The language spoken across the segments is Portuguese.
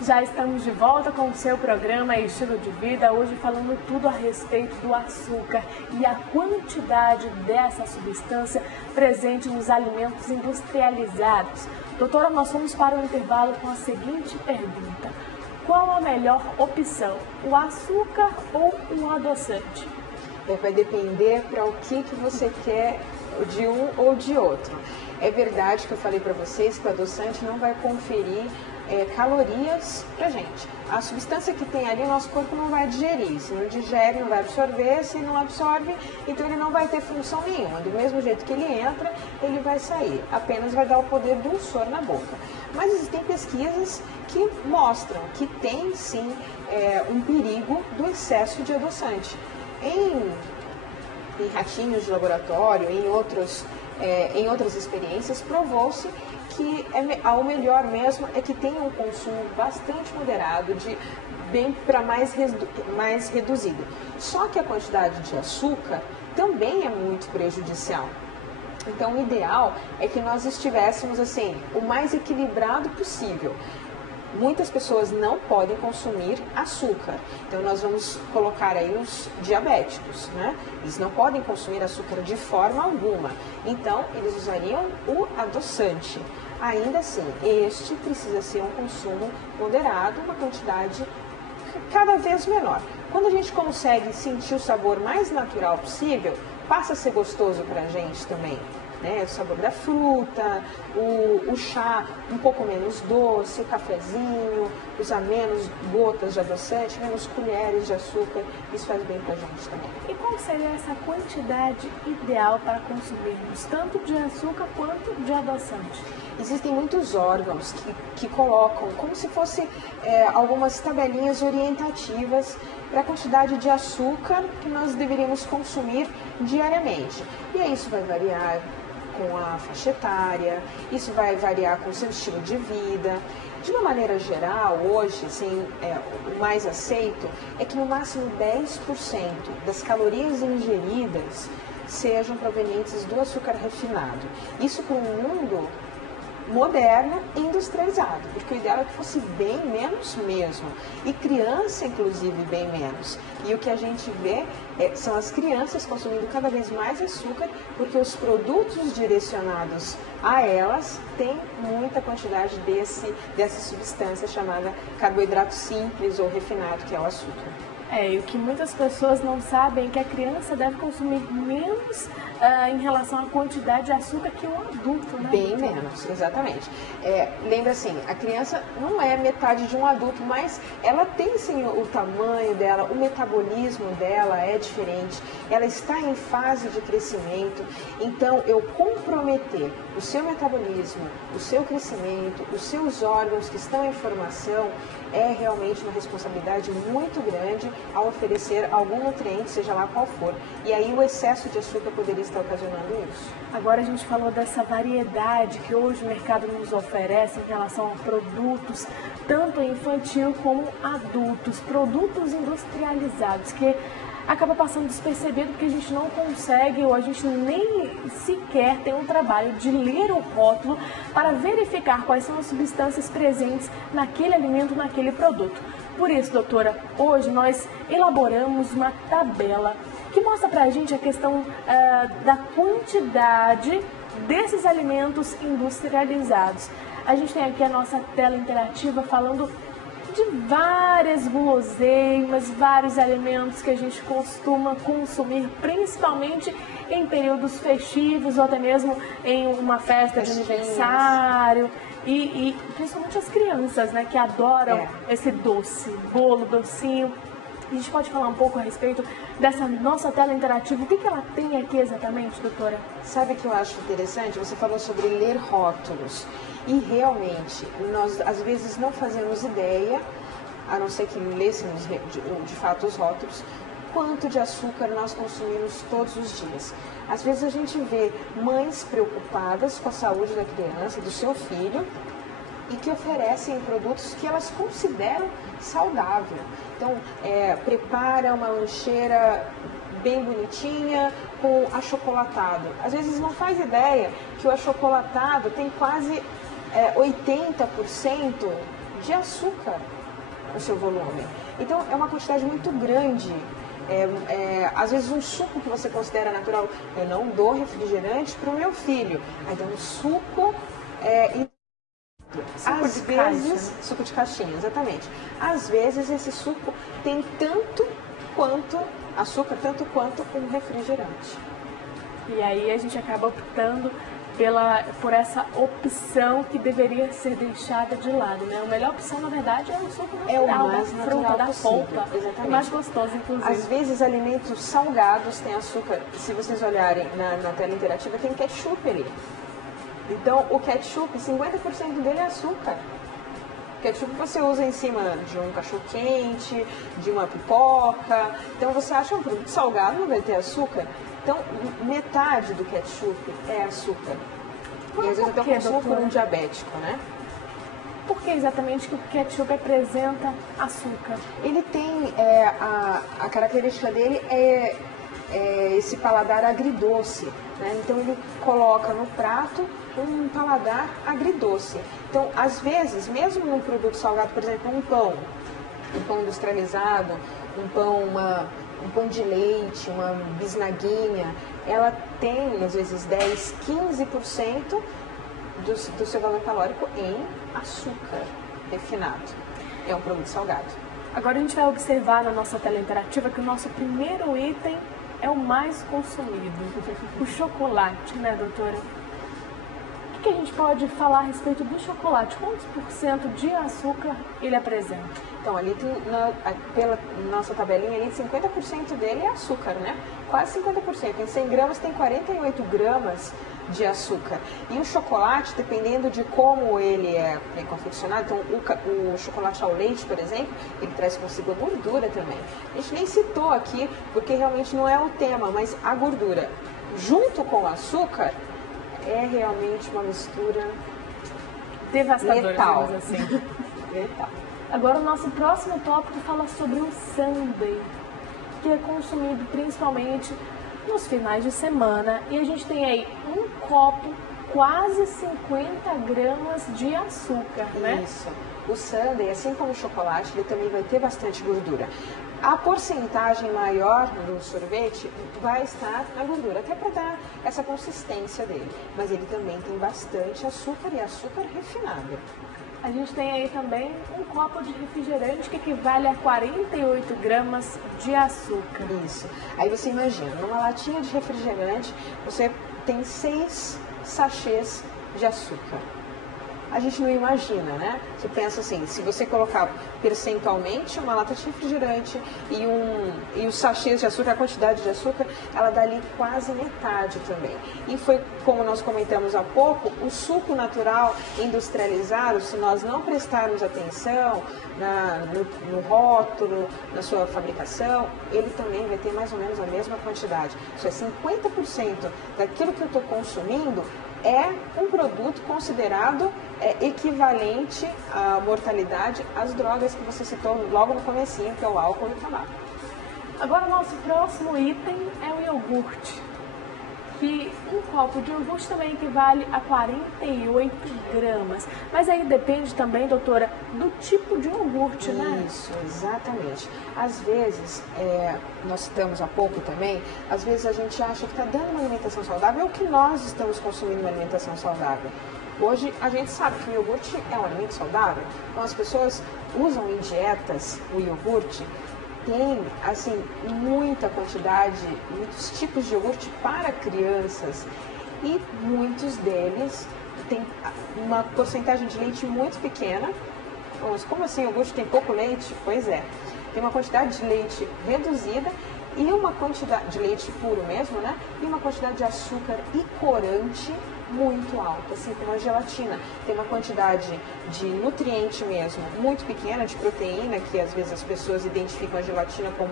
Já estamos de volta com o seu programa Estilo de Vida, hoje falando tudo a respeito do açúcar e a quantidade dessa substância presente nos alimentos industrializados. Doutora, nós vamos para o intervalo com a seguinte pergunta: qual a melhor opção, o açúcar ou um adoçante? Vai depender para o que você quer de um ou de outro. É verdade que eu falei para vocês que o adoçante não vai conferir calorias pra gente. A substância que tem ali, o nosso corpo não vai digerir. Se não digere, não vai absorver. Se não absorve, então ele não vai ter função nenhuma. Do mesmo jeito que ele entra, ele vai sair. Apenas vai dar o poder dulçor na boca. Mas existem pesquisas que mostram que tem sim um perigo do excesso de adoçante. Em ratinhos de laboratório, em outras experiências, provou-se que o melhor mesmo é que tenha um consumo bastante moderado, bem para mais reduzido. Só que a quantidade de açúcar também é muito prejudicial. Então, o ideal é que nós estivéssemos assim, o mais equilibrado possível. Muitas pessoas não podem consumir açúcar, então nós vamos colocar aí os diabéticos, né? Eles não podem consumir açúcar de forma alguma, então eles usariam o adoçante. Ainda assim, este precisa ser um consumo moderado, uma quantidade cada vez menor. Quando a gente consegue sentir o sabor mais natural possível, passa a ser gostoso para a gente também. O sabor da fruta, o chá um pouco menos doce, o cafezinho, usar menos gotas de adoçante, menos colheres de açúcar, isso faz bem pra gente também. E qual seria essa quantidade ideal para consumirmos, tanto de açúcar quanto de adoçante? Existem muitos órgãos que colocam como se fosse algumas tabelinhas orientativas para a quantidade de açúcar que nós deveríamos consumir diariamente. E aí isso vai variar com a faixa etária, isso vai variar com o seu estilo de vida. De uma maneira geral, hoje, assim, o mais aceito é que no máximo 10% das calorias ingeridas sejam provenientes do açúcar refinado. Isso para um mundo moderno e industrializado, porque o ideal é que fosse bem menos mesmo, e criança inclusive bem menos. E o que a gente vê são as crianças consumindo cada vez mais açúcar, porque os produtos direcionados a elas têm muita quantidade dessa substância chamada carboidrato simples ou refinado, que é o açúcar. E o que muitas pessoas não sabem é que a criança deve consumir menos em relação à quantidade de açúcar que um adulto, né? Bem menos, exatamente. Lembra assim, a criança não é metade de um adulto, mas ela tem sim o tamanho dela, o metabolismo dela é diferente, ela está em fase de crescimento, então eu comprometer o seu metabolismo, o seu crescimento, os seus órgãos que estão em formação, é realmente uma responsabilidade muito grande ao oferecer algum nutriente, seja lá qual for. E aí o excesso de açúcar poderia estar ocasionando isso. Agora a gente falou dessa variedade que hoje o mercado nos oferece em relação a produtos, tanto infantil como adultos, produtos industrializados, que acaba passando despercebido porque a gente não consegue ou a gente nem sequer tem um trabalho de ler o rótulo para verificar quais são as substâncias presentes naquele alimento, naquele produto. Por isso, doutora, hoje nós elaboramos uma tabela que mostra pra gente a questão da quantidade desses alimentos industrializados. A gente tem aqui a nossa tela interativa falando de várias guloseimas, vários alimentos que a gente costuma consumir, principalmente em períodos festivos ou até mesmo em uma festa de aniversário. E principalmente as crianças, né, que adoram esse doce, bolo, docinho. A gente pode falar um pouco a respeito dessa nossa tela interativa? O que ela tem aqui exatamente, doutora? Sabe o que eu acho interessante? Você falou sobre ler rótulos. E realmente, nós às vezes não fazemos ideia, a não ser que lêssemos de fato os rótulos, quanto de açúcar nós consumimos todos os dias. Às vezes a gente vê mães preocupadas com a saúde da criança, do seu filho, e que oferecem produtos que elas consideram saudável. Então, prepara uma lancheira bem bonitinha com achocolatado. Às vezes não faz ideia que o achocolatado tem quase 80% de açúcar no seu volume. Então é uma quantidade muito grande. Às vezes um suco que você considera natural, eu não dou refrigerante para o meu filho, aí dá um suco às vezes, suco de caixinha, exatamente. Às vezes esse suco tem tanto quanto açúcar, tanto quanto um refrigerante. E aí a gente acaba optando por essa opção que deveria ser deixada de lado, né? A melhor opção, na verdade, é o suco natural, da fruta, da polpa. Exatamente. É mais gostoso, inclusive. Às vezes, alimentos salgados têm açúcar. Se vocês olharem na tela interativa, tem ketchup ali. Então, o ketchup, 50% dele é açúcar. O ketchup você usa em cima de um cachorro-quente, de uma pipoca. Então, você acha um produto salgado, não vai ter açúcar? Então, metade do ketchup é açúcar. E às vezes até consumo por um diabético, né? Por que exatamente que o ketchup apresenta açúcar? Ele tem, a característica dele é esse paladar agridoce, né? Então ele coloca no prato um paladar agridoce. Então, às vezes, mesmo num produto salgado, por exemplo, um pão industrializado, um pão de leite, uma bisnaguinha, ela tem, às vezes, 10, 15% do seu valor calórico em açúcar refinado. É um produto salgado. Agora a gente vai observar na nossa tela interativa que o nosso primeiro item é o mais consumido, o chocolate, né, doutora? O que a gente pode falar a respeito do chocolate? Quantos % de açúcar ele apresenta? Então, ali tem, pela nossa tabelinha, ali 50% dele é açúcar, né? Quase 50%. Em 100 gramas tem 48 gramas de açúcar. E o chocolate, dependendo de como ele é confeccionado, então o chocolate ao leite, por exemplo, ele traz consigo a gordura também. A gente nem citou aqui, porque realmente não é o tema, mas a gordura junto com o açúcar é realmente uma mistura devastadora, letal. Assim. Letal. Agora o nosso próximo tópico fala sobre o sundae, que é consumido principalmente nos finais de semana. E a gente tem aí um copo, quase 50 gramas de açúcar, né? Isso. O sundae, assim como o chocolate, ele também vai ter bastante gordura. A porcentagem maior do sorvete vai estar na gordura, até para dar essa consistência dele. Mas ele também tem bastante açúcar e açúcar refinado. A gente tem aí também um copo de refrigerante que equivale a 48 gramas de açúcar. Isso. Aí você imagina, numa latinha de refrigerante, você tem 6 sachês de açúcar. A gente não imagina, né? Você pensa assim, se você colocar percentualmente uma lata de refrigerante e os sachês de açúcar, a quantidade de açúcar, ela dá ali quase metade também. E foi, como nós comentamos há pouco, o suco natural industrializado, se nós não prestarmos atenção no rótulo, na sua fabricação, ele também vai ter mais ou menos a mesma quantidade. Isso é 50% daquilo que eu estou consumindo é um produto considerado equivalente à mortalidade às drogas que você citou logo no comecinho, que é o álcool e o tabaco. Agora o nosso próximo item é o iogurte, que um copo de iogurte também equivale a 48 gramas. Mas aí depende também, doutora, do tipo de iogurte, né? Isso, exatamente. Às vezes, nós citamos há pouco também, às vezes a gente acha que está dando uma alimentação saudável, ou que nós estamos consumindo uma alimentação saudável. Hoje a gente sabe que o iogurte é um alimento saudável, então as pessoas usam em dietas o iogurte. Tem, assim, muita quantidade, muitos tipos de iogurte para crianças e muitos deles têm uma porcentagem de leite muito pequena. Mas como assim, o iogurte tem pouco leite? Pois é, tem uma quantidade de leite reduzida e uma quantidade de leite puro mesmo, né? E uma quantidade de açúcar e corante muito alta, assim como a gelatina. Tem uma quantidade de nutriente mesmo muito pequena, de proteína, que às vezes as pessoas identificam a gelatina como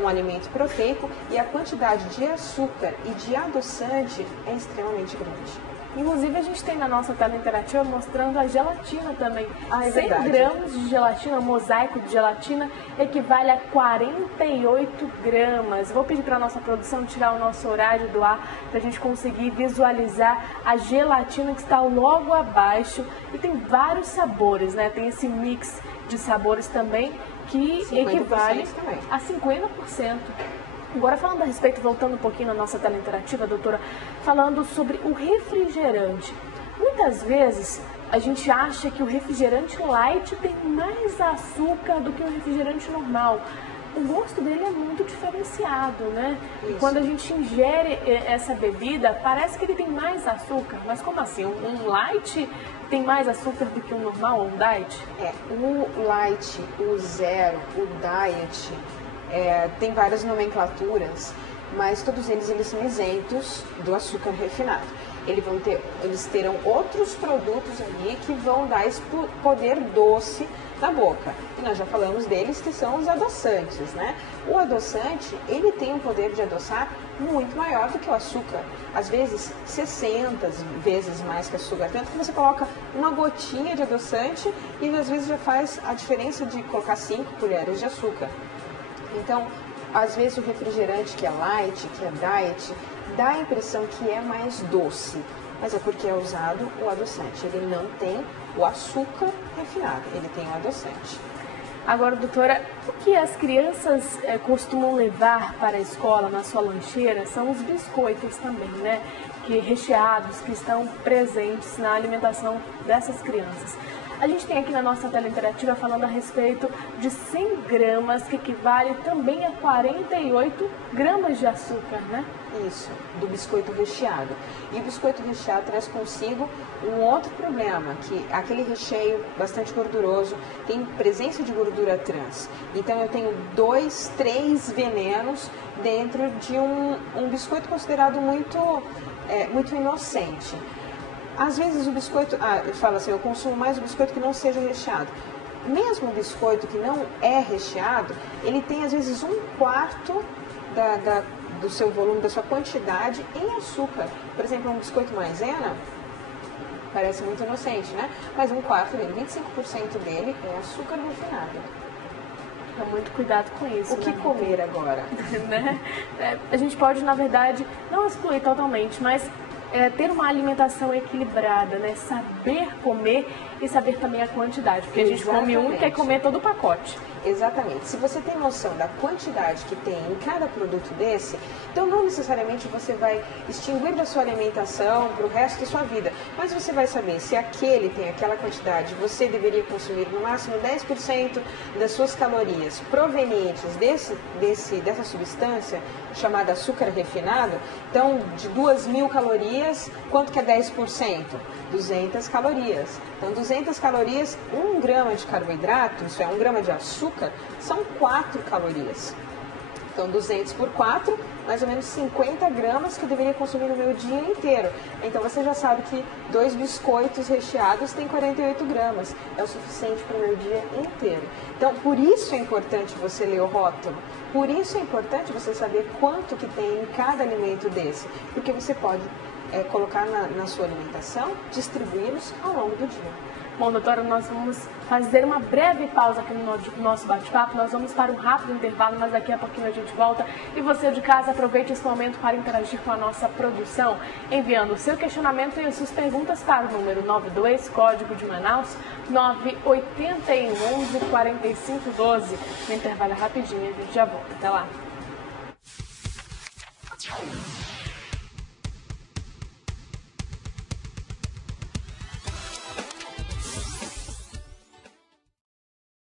um alimento proteico, e a quantidade de açúcar e de adoçante é extremamente grande. Inclusive, a gente tem na nossa tela interativa mostrando a gelatina também. Ah, é 100 verdade. gramas de gelatina, mosaico de gelatina, equivale a 48 gramas. Vou pedir para a nossa produção tirar o nosso horário do ar para a gente conseguir visualizar a gelatina que está logo abaixo. E tem vários sabores, né? Tem esse mix de sabores também que equivale também a 50%. Agora, falando a respeito, voltando um pouquinho na nossa tela interativa, doutora, falando sobre o refrigerante. Muitas vezes a gente acha que o refrigerante light tem mais açúcar do que o refrigerante normal. O gosto dele é muito diferenciado, né? E quando a gente ingere essa bebida, parece que ele tem mais açúcar. Mas como assim? Um light tem mais açúcar do que um normal ou um diet? O light, o zero, o diet, tem várias nomenclaturas, mas todos eles são isentos do açúcar refinado. Eles terão outros produtos ali que vão dar esse poder doce na boca. E nós já falamos deles, que são os adoçantes, né? O adoçante, ele tem um poder de adoçar muito maior do que o açúcar. Às vezes, 60 vezes mais que o açúcar. Tanto que você coloca uma gotinha de adoçante e às vezes já faz a diferença de colocar 5 colheres de açúcar. Então, às vezes o refrigerante que é light, que é diet, dá a impressão que é mais doce, mas é porque é usado o adoçante. Ele não tem o açúcar refinado, ele tem o adoçante. Agora, doutora, o que as crianças costumam levar para a escola na sua lancheira são os biscoitos também, né? Que recheados, que estão presentes na alimentação dessas crianças. A gente tem aqui na nossa tela interativa falando a respeito de 100 gramas, que equivale também a 48 gramas de açúcar, né? Isso, do biscoito recheado. E o biscoito recheado traz consigo um outro problema, que aquele recheio bastante gorduroso tem presença de gordura trans. Então eu tenho 2, 3 venenos dentro de um biscoito considerado muito inocente. Às vezes o biscoito, eu falo assim, eu consumo mais o biscoito que não seja recheado. Mesmo o biscoito que não é recheado, ele tem às vezes 1/4 do seu volume, da sua quantidade em açúcar. Por exemplo, um biscoito maisena, parece muito inocente, né? Mas 1/4 dele, 25% dele é açúcar refinado. Então, muito cuidado com isso. O que comer agora? Né? A gente pode, na verdade, não excluir totalmente, mas ter uma alimentação equilibrada, né? Saber comer e saber também a quantidade, porque a gente come um e quer comer todo o pacote. Exatamente. Se você tem noção da quantidade que tem em cada produto desse, então não necessariamente você vai extinguir da sua alimentação para o resto da sua vida, mas você vai saber se aquele tem aquela quantidade, você deveria consumir no máximo 10% das suas calorias provenientes dessa substância chamada açúcar refinado. Então, de 2.000 calorias, quanto que é 10%? 200 calorias. Então, 200 calorias, 1 grama de carboidrato, isso é 1 grama de açúcar, são 4 calorias. Então, 200 por 4, mais ou menos 50 gramas que eu deveria consumir no meu dia inteiro. Então, você já sabe que 2 biscoitos recheados têm 48 gramas. É o suficiente para o meu dia inteiro. Então, por isso é importante você ler o rótulo. Por isso é importante você saber quanto que tem em cada alimento desse. Porque você pode colocar na sua alimentação, distribuí-los ao longo do dia. Bom, doutora, nós vamos fazer uma breve pausa aqui no nosso bate-papo. Nós vamos para um rápido intervalo, mas daqui a pouquinho a gente volta. E você de casa, aproveite esse momento para interagir com a nossa produção, enviando o seu questionamento e as suas perguntas para o número 92, código de Manaus, 98111 4512. No intervalo rapidinho, a gente já volta. Até lá.